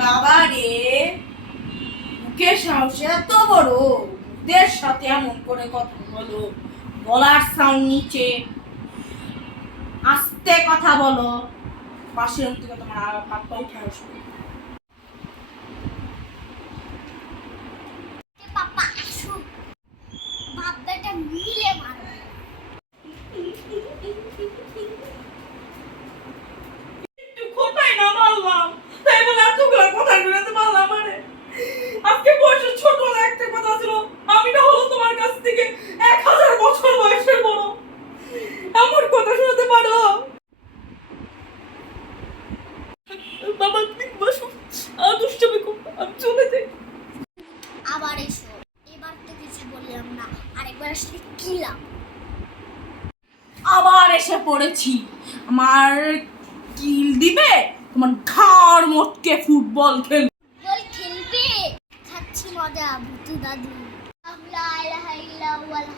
বাবা রে। বুকের সাহস এত বড়। বুকের সাথে এমন করে কথা বলো। গলার সাউন্ড নিচে। আস্তে কথা বলো। পাশের রুম থেকে তোমার হাত উঠে আসবে। একটু তাই বলে কথা পারলাম আরে আজকে বয়সে ছোট একটা কথা ছিল আমি না হলো তোমার কাছ থেকে এক হাজার বছর বয়সের বড়। এমন কথা শোনাতে পারো? বাবা তুমি বসো। আর দুষ্টমি আমি চলে যাই। আবার এসো। এবার তো কিছু বললাম না আরেকবার আসলে কি লাভ? আবার এসে পড়েছি। আমার কিল দিবে? তোমার ঘাড় মটকে ফুটবল খেল ফুটবল খেলবে? খাচ্ছি মজা ভুতু দাদু লা ইলাহা ইল্লাল্লাহুল